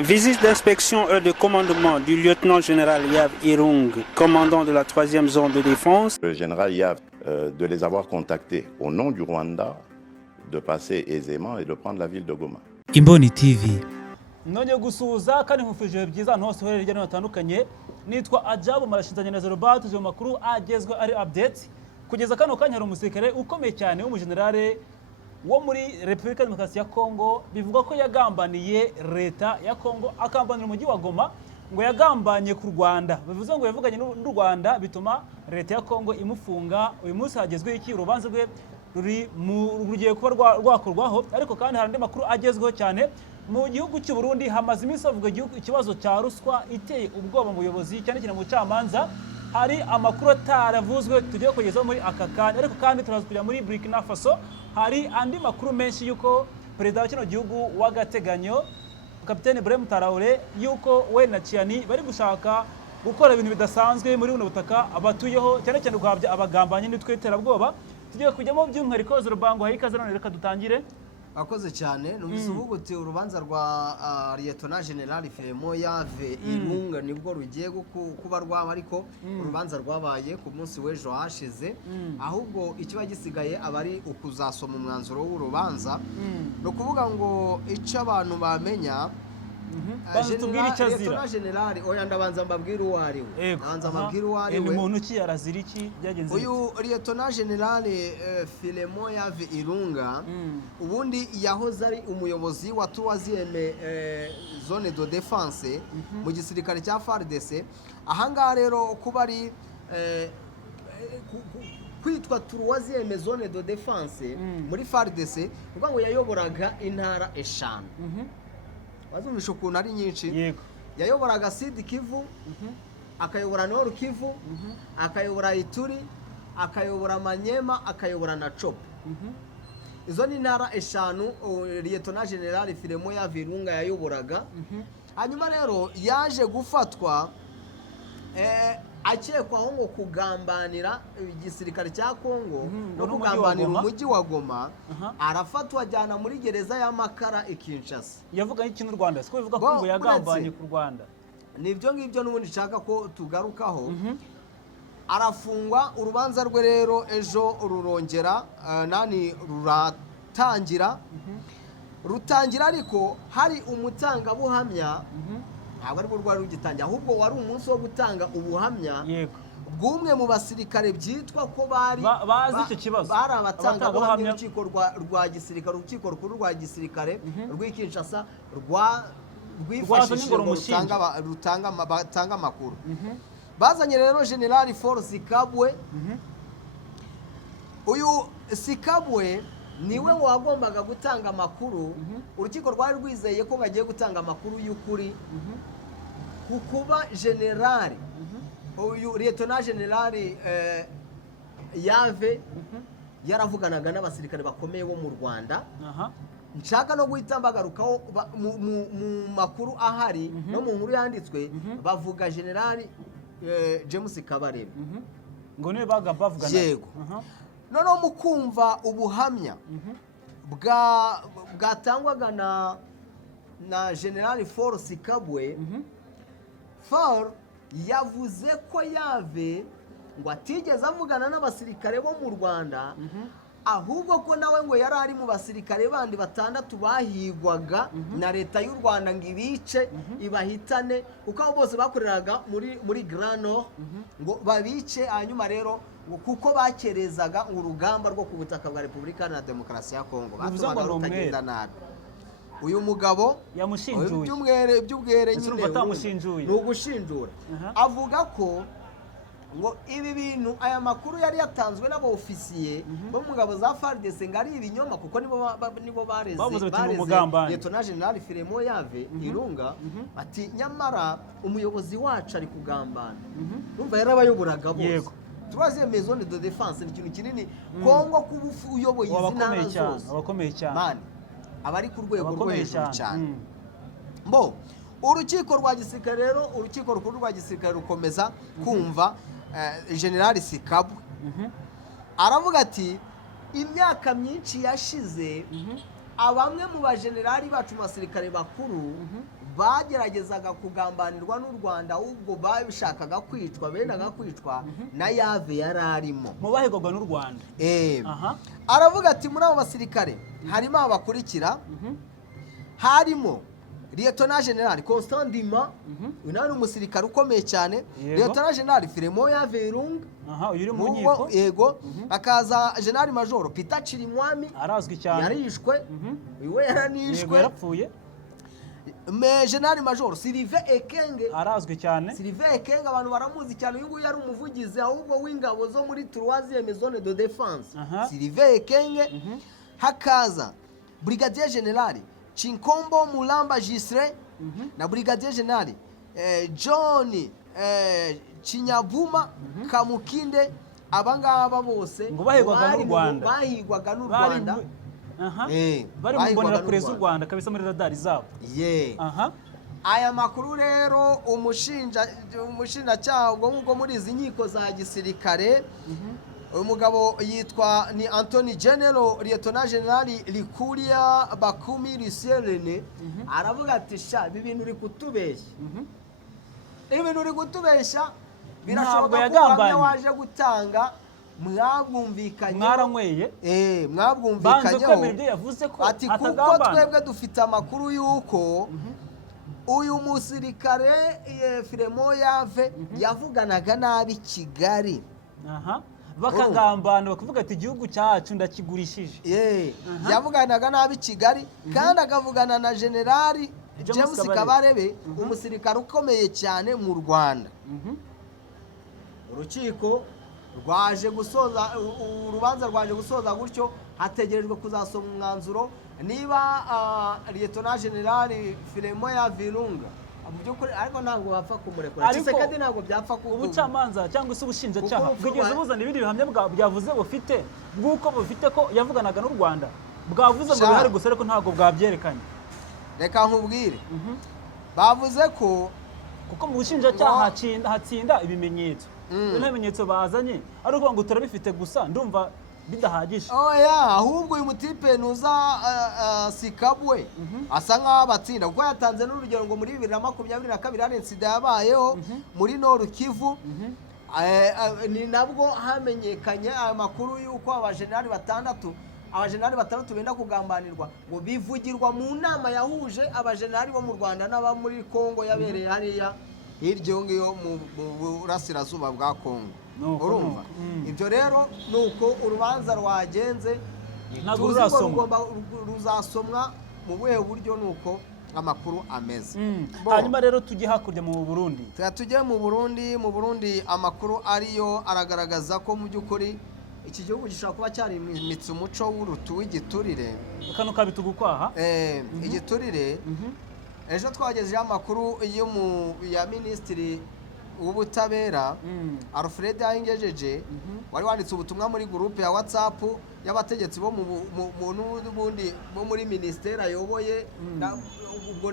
Visite d'inspection et de commandement du lieutenant-général Yav Irung, commandant de la 3e zone de défense. Le général Yav, de les avoir contactés au nom du Rwanda, de passer aisément et de prendre la ville de Goma. Imboni TV. Nonye gusuhuza kandi nkufuje byiza ntose ho hirya no hatandukanye. Nitwa Ajabu marashinzanye na Zerobat zo makuru agezwe ari update. Kugeza kano kanya hari umusirikare ukomeye cyane w'umugenerale wo muri Republika Demokarasi ya Kongo, bivuga ko yagambaniye leta ya Kongo, akambanira umujyi wa Goma, ngo yagambanye ku Rwanda. Bivuze ngo yavuganye n'u Rwanda bituma leta ya Kongo imufunga. Uyu munsi hagezwe iki urubanza rwe ruri mu rugiye kuba rwakorwaho, ariko kandi hari andi makuru agezweho cyane. Mu gihugu cy'u Burundi hamaze iminsi avuga ikibazo cya ruswa iteye ubwoba mu buyobozi cyane cyane mu camanza. Hari amakuru ataravuzwe tugiye kugezaho muri aka kanya, ariko kandi turaza kujya muri Burkina Faso. Hari andi makuru menshi yuko perezida wa kino gihugu w'agateganyo Kapiteni Ibrahim Traoré yuko we na Tiani bari gushaka gukora ibintu bidasanzwe muri buno butaka abatuyeho, cyane cyane guhabya abagambanye n'itwe iterabwoba. Tugiye kujyamo by'umwihariko Zerobango hayikaze none reka dutangire. Akoze cyane numvise uvuguti urubanza rwa Lieutenant General Filemon Yave Irunga nibwo rugiye kuba rwaba, ariko urubanza rwabaye ku munsi w'ejo hashize, ahubwo ikiba gisigaye abari ukuzasoma umwanzuro w'urubanza. No kuvuga ngo icyo abantu bamenya Lieutenant General oya ndabanza mbabwira uwo ari we. Banza mbabwira uwo ari we. Ni muntu ki arazira iki byagenze? Uyu Lieutenant General Filemon Yave Irunga ubundi yahoze ari umuyobozi wa 3e zone de défense mu gisirikare cya FARDC. Ahangaha rero kuba ari kwitwa 3e zone de défense muri FARDC kuvuga ngo yayoboraga intara eshanu. Bazumvisha ukuntu ari nyinshi. Yego. Yayoboraga Sud Kivu, akayobora Nord Kivu, akayobora Ituri, akayobora Manyema, akayobora na Chop. Izo ni intara eshanu Lieutenant General Filemon Yave Irunga yayoboraga. Hanyuma rero yaje gufatwa akekwaho ngo kugambanira igisirikare cya Kongo no kugambanira umujyi wa Goma. Arafatwa ajyana muri gereza y'Amakara i Kinshasa. Yavuga iki n'u Rwanda? Siko bivuga ko ngo yagambanye ku Rwanda. Nibyo ngibyo n'ubundi nshaka ko tugarukaho. Arafungwa, urubanza rwe rero ejo rurongera rutangira ariko hari umutangabuhamya. Ntabwo ari rwari rugitangira, ahubwo wari umunsi wo gutanga ubuhamya bw'umwe mu basirikare byitwa ko bari bazi icyo kibazo, bari abatangabuhamya urukiko rwa gisirikare, urukiko rukuru rwa gisirikare rw'Kinshasa rwifashishije batanga amakuru. Bazanye rero General Force Kabwe. Uyu Sikabwe niwe wagombaga gutanga amakuru. Urukiko rwari rwizeye ko bagiye gutanga amakuru y'ukuri kukuba general uyu Lieutenant General Yave yaravuganaga n'abasirikare bakomeye bo mu Rwanda. Nshaka no guhita mbagarukaho mu makuru ahari no mu nkuru yanditswe bavuga General James Kabarebe ngo niwe bavugana. Yego. Noneho mukumva ubuhamya bwatangwaga na General Force Kabwe. For yavuze ko Yave ngo atigeze avugana n'abasirikare bo mu Rwanda, ahubwo ko nawe ngo yari ari mu basirikare bandi 6 bahigwaga na leta y'u Rwanda ngo ibice ibahitane, kuko abo bose bakoreraga muri Grand Nord ngo babice. Hanyuma rero kuko bakerezaga urugamba rwo ku butaka bwa Republika ya Demokarasi ya Kongo, batumaga rutagenda nabi. Uyu mugabo yamushinjuye by'ubwere nyine ni ugushinjura. Avuga ko ngo ibi bintu aya makuru yari yatanzwe n'abofisiye bo mu ngabo za FARDC ngo ari ibinyoma, kuko nibo bareze Lieutenant General Filemon Yave Irunga ati nyamara umuyobozi wacu ari kugambana. Numva yarabayoboraga bose. 3e zone de défense ni ikintu kinini. Kongo kuba uyoboye izina zose abakomeye cyane mani abari ku rwego rwo hejuru cyane. Mbo urukiko rwa gisirikare rero, urukiko rukuru rwa gisirikare rukomeza kumva General Sikabwe. Aravuga ati imyaka myinshi yashize abamwe mu bajenerali bacu mu basirikare bakuru bageragezaga kugambanirwa n'u Rwanda ahubwo babishakaga kwicwa bendaga kwicwa na Yave yari arimo mu bahigwaga n'u Rwanda. aravuga ati muri abo basirikare harimo abakurikira harimo Lieutenant General Constant Ndima uyu ni umusirikare ukomeye cyane. Lieutenant General Filemon Yave Irunga uyu uri mu nkiko. Yego. Hakaza General Major Peter Chirimwami arazwi cyane yarishwe iwe yaranishwe yarapfuye. General Major Sylvain Ekenge arazwi cyane. Sylvain Ekenge abantu baramuzi cyane, uyu nguyu yari umuvugizi ahubwo w'ingabo zo muri 3e zone de défense. Sylvain Ekenge. Hakaza Brigadier General Chinkombo Mulamba Gisre na Brigadier General John Chinyabuma Kamukinde. Abangaba bose ngo bahigwaga n'u Rwanda. Bahigwaga n'u Rwanda. Bari mu mbonera kure z'u Rwanda kabisa muri radari zabo. Aya makuru rero umushinjacyaha ubwo muri izi nkiko za gisirikare uyu mugabo yitwa ni Anthony General Lieutenant General Likuria Bakumi Lucienne aravuga ati sha ibi bintu uri kutubeshya birashoboka ko bamwe waje gutanga mwabwumvikanye mwaranyweye mwabwumvikanyeho ibyo yavuze ko ati kuko twebwe dufite amakuru y'uko uyu musirikare Filemon Yave yavuganaga nabi Kigali bakagambana bakavuga ati igihugu cyacu ndakigurishije. yavuganaga nabi Kigali kandi akavugana na Generali James Kabarebe umusirikare ukomeye cyane mu Rwanda. Urukiko rwaje gusoza urubanza rwaje gusoza gutyo hategerejwe kuzasoma umwanzuro niba Lieutenant General Filemon Yave Irunga ariko ntabwo bapfa kumurekura Tshisekedi ntabwo byapfa ubucamanza cyangwa se ubushinjacyaha bwigeze buzana ibindi bihamya byavuze bufite bw'uko bufite ko yavuganaga n'u Rwanda bwavuze ngo bihari gusa ariko ntabwo bwabyerekanye. Reka nkubwire bavuze ko kuko mu bushinjacyaha hatsinda ibimenyetso n'ibimenyetso bazanye ariko ngo turabifite gusa ndumva bidahagije. Ahubwo uyu mutipe nuza Sikabwe asa nk'aho abatsinda kuko yatanze n'urugero ngo muri 2022 hari insida yabayeho muri Nord Kivu. Ni nabwo hamenyekanye aya makuru y'uko abajenerali batandatu benda kugambanirwa ngo bivugirwa mu nama yahuje abajenerali bo mu Rwanda n'aba muri Kongo yabereye hariya hirya ngiyo mu burasirazuba bwa Kongo. Urumva ibyo rero nuko urubanza rwagenze ntabwo ruzasomwa mu buhe buryo nuko amakuru ameze. Hanyuma rero tujye hakurya mu Burundi. Tujye mu Burundi amakuru ariyo aragaragaza ko mu by'ukuri iki gihugu gishobora kuba cyarimitse umuco w'igiturire. Kano kabitugukwaha igiturire. Ejo twagejeje amakuru ya Minisitiri w'ubutabera Alfred Ahingejeje wari wanditse ubutumwa muri groupe ya WhatsApp y'abategetsi bo n'ubundi bo muri ministeri ayoboye ubwo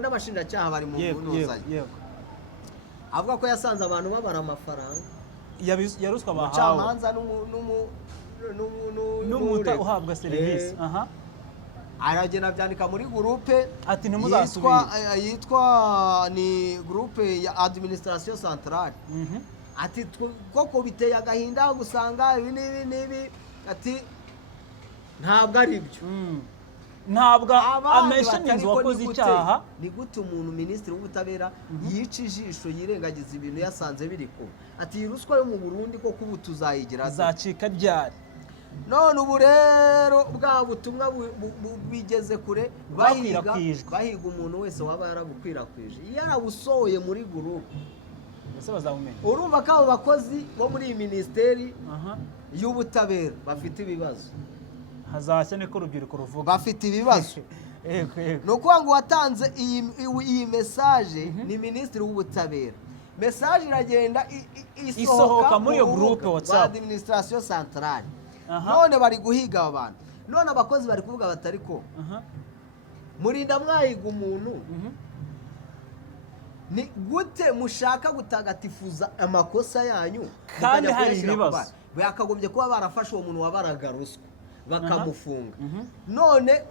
n'abashinjacyaha bari mu bunuzanye. Avuga ko yasanze abantu babara amafaranga yaruswa bahawe umucamanza n'umuta uhabwa serivisi. aragenda byandika muri groupe ati ntimuzasubire yitwa ni groupe ya administration centrale. Ati koko biteye agahinda gusanga ibi nibi ati ntabwo ari byo ntabwo amesheninzi wakoze icyaha. Ni gute umuntu Minisitiri w'ubutabera yica ijisho yirengagiza ibintu yasanze biri ko ati ruswa yo mu Burundi koko ubu tuzayigira zacika ryari. None ubu rero bwa butumwa bigeze kure bahiga umuntu wese waba yarabukwirakwije yarabusohoye muri groupe. Urumva ko abo bakozi bo muri iyi ministeri y'ubutabera bafite ibibazo. Hazashya niko urubyiruko ruvuga bafite ibibazo. No kuvuga ngo watanze iyi message ni Minisitiri w'ubutabera. Message iragenda isohoka muri iyo groupe WhatsApp administration centrale. None bari guhiga abantu. None abakozi bari kuvuga batari ko murinda mwahiga umuntu ni gute mushaka gutagatifuza amakosa yanyu kandi hari ibibazo. Bakagombye kuba barafashe uwo muntu wabaraga ruswa bakamufunga none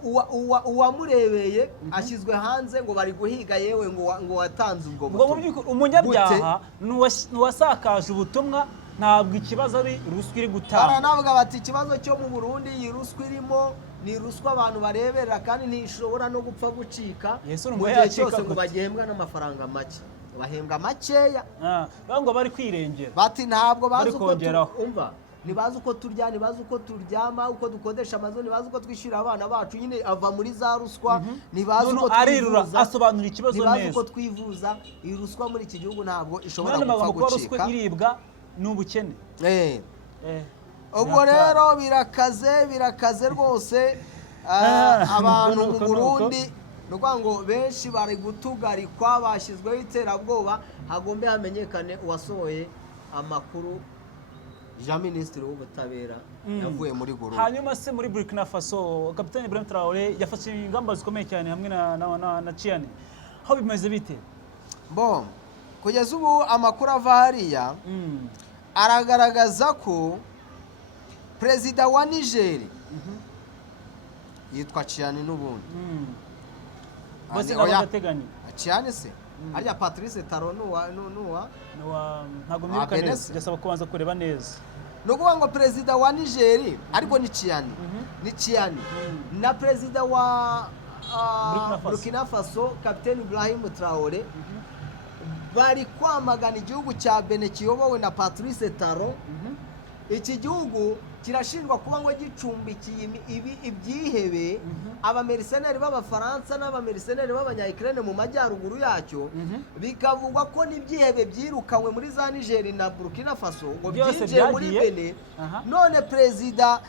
uwamurebeye ashyizwe hanze ngo bari guhiga yewe ngo watanze ubwo butumwa. Umunyabyaha nuwasakaje ubutumwa, ntabwo ikibazo ari ruswa iri gutanga. Baranavuga bati ikibazo cyo mu Burundi iyi ruswa irimo ni ruswa abantu bareberera kandi ntishobora no gupfa gucika mu gihe cyose ngo bagihembwa n'amafaranga make, bahembwa makeya ngo bari kwirengera. Bati ntabwo bazi uko umva, ntibazi uko turya, ntibazi uko turyama, uko dukodesha amazu, ntibazi uko twishyura abana bacu, nyine ava muri za ruswa, ntibazi uko twivuza, asobanura ikibazo neza, ntibazi uko twivuza. Iyi ruswa muri iki gihugu ntabwo ishobora gupfa gucika. Ruswa iribwa n'ubukene. Ubwo rero birakaze rwose. Abantu mu Burundi nukuvuga ngo benshi bari gutugarikwa, bashyizweho iterabwoba, hagombe hamenyekane uwasohoye amakuru. Jean Minisitiri w'ubutabera yavuye muri Burundi. Hanyuma se muri Burkina Faso Kapiteni Ibrahim Traoré yafashe ingamba zikomeye cyane hamwe na Chiani. Aho bimeze bite? Bon, kugeza ubu amakuru ava hariya aragaragaza ko Perezida wa Niger yitwa Chiani n'ubundi. Bose n'agateganyo. Chiani se? Arya Patrice Talon ntabwo mwibuka neza, byasaba kubanza kureba neza. Nukuvuga ngo perezida wa Niger ariko ni Chiani, ni Chiani na perezida wa Burkina Faso Kapiteni Ibrahim Traoré bari kwamagana igihugu cya Benin kiyobowe na Patrice Talon. Iki gihugu kirashinjwa kuba ngo gicumbikiye ibyihebe abamerceneri b'Abafaransa n'abamerceneri b'Abanya-Ukraine mu majyaruguru yacyo, bikavugwa ko n'ibyihebe byirukanwe muri za Niger na Burkina Faso ngo byinjiye muri Benin. None perezida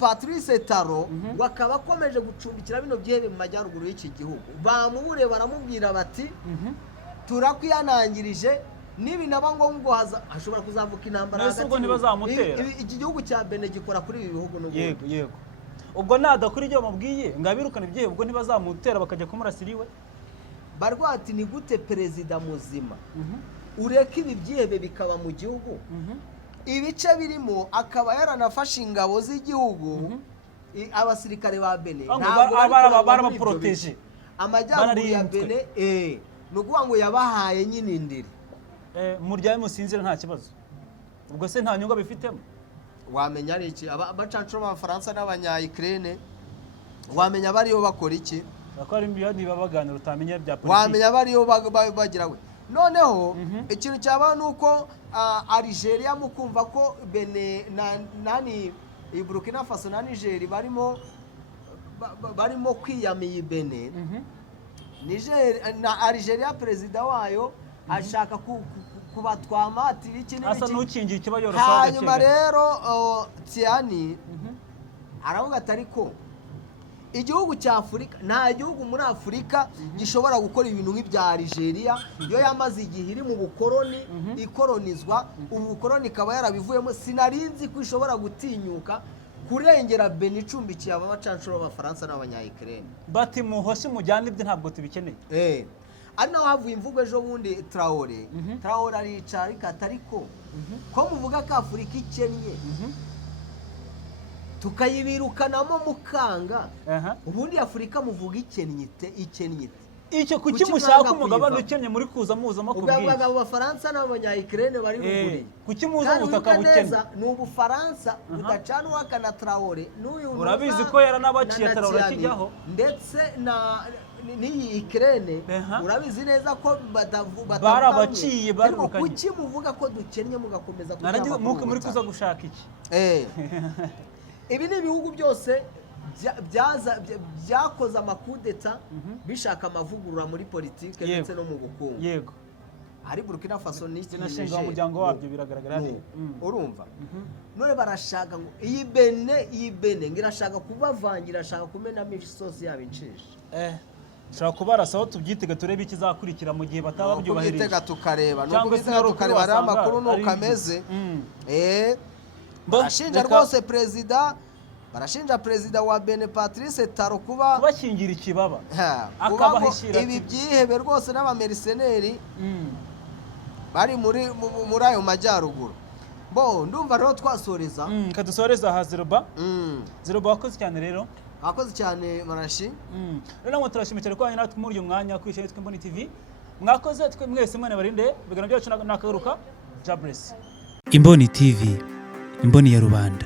Patrice Talon wakaba akomeje gucumbikira bino byihebe mu majyaruguru y'iki gihugu. Bamubure baramubwira bati turakwiyanangirije, nibi naba ngo hashobora kuzavuka intambara hagati. Iki gihugu cya Benin gikora kuri ibi bihugu n'ubundi. Yego. Ubwo nadakuri ibyo bamubwiye ngabirukana ibyihe, ubwo ntibazamutera bakajya kumurasira iwe. Barwati ni gute perezida muzima ureka ibi byihebe bikaba mu gihugu, ibice birimo akaba yaranafashe ingabo z'igihugu, abasirikare ba Benin ntabwo barabaproteje amajyaruguru ya Benin. Nukuvuga ngo yabahaye nyine indiri. Muryaye musinzira nta kibazo. Ubwo se nta nyungu bifitemo. Wamenya ari iki? Abacancuro b'Abafaransa n'Abanya-Ukraine wamenya bariyo bakora iki? Bakora imyandi babaganira utamenya bya politiki. Wamenya bariyo bagira we. Noneho ikintu cyabaho nuko Algeria mukumva ko Benin nani Burkina Faso na Niger barimo kwiyamiye Benin. Niger na Algeria perezida wayo ashaka kubatwama ati iki n'iki, asa n'ukingira ikibayoro. Hanyuma rero Chiani aravuga ati ariko igihugu cya Afurika, nta gihugu muri Afurika gishobora gukora ibintu nk'ibya Algeria yo yamaze igihe iri mu bukoroni ikoronizwa, ubu bukoroni ikaba yarabivuyemo. Sinarinzi ko ishobora gutinyuka kurengera Benin icumbikiye abacancuro b'Abafaransa n'Abanya-Ukraine. Bati muhose mujyane ibyo ntabwo tubikeneye. Ari naho havuye imvugo ejo bundi Traoré aricara ariko ko muvuga ko Afurika ikennye tukayibirukanamo mukanga, ubundi Afurika muvuga ikennye. Icyo kuki mushaka umugabane ukennye muri kuza muza makubwiye. Ubwo abo Bafaransa n'Abanya-Ukraine bari buguriye. Kuki muza ubutaka bukennye? Ni Ubufaransa budacana uwakana Traoré n'uyu urabizi ko yaranabaciye Traoré kijyaho ndetse n'iyi Ukraine urabizi neza ko barabaciye barukanye. Kuki muvuga ko dukennye mugakomeza kujya muri kuza gushaka iki? Ibi ni ibihugu byose byakoze amakudeta bishaka amavugurura muri politike ndetse no mu bukungu. Yego. Hari Burkina Faso n'iki nashinga umuryango wabyo biragaragara. Urumva? None barashaka ngo iyi Benin ngirashaka kubavangira, ashaka kumenamo isosi yabo incisha. Shaka kubarasaho tubyitega turebe ikizakurikira mu gihe bataba byubahirije. Twitega tukareba no kubitega tukareba ari amakuru no kameze. Barashinja rwose perezida wa Benin Patrice Talon kubashingira ikibaba akabahishira ibi byihebe rwose n'abamerceneri bari muri ayo majyaruguru. bo ndumva rero twasoreza kadusoreza aha Zeroba wakoze cyane rero akoze cyane Marashi rero namwe turashimye cyane ko natwe muri uyu mwanya kwishimira twe Imboni TV mwakoze twe mwese mwana barinde bigana byacu nakagaruka Jabless Imboni TV imboni ya rubanda.